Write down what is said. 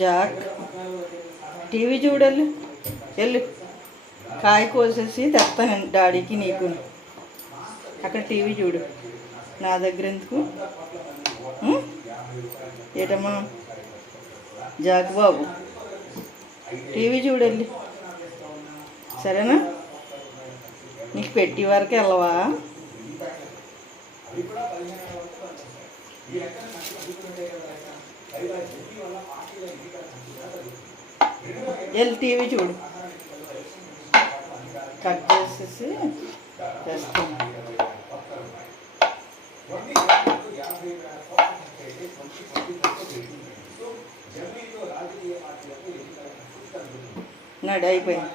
Jack TV చూడలు వెళ్ళు. కాయ కోసేసి తెస్తాను డాడీకి నీకు. అక్కడ టీవీ చూడు, నా దగ్గర ఎందుకు? ఏటమ్మా జాక్ బాబు, టీవీ చూడెళ్ళి, సరేనా? నీకు పెట్టి వరకు వెళ్ళవా? వెళ్ళి టీవీ చూడు. కట్ చేసేసి తెస్తాను. నడు అయిపోయింది.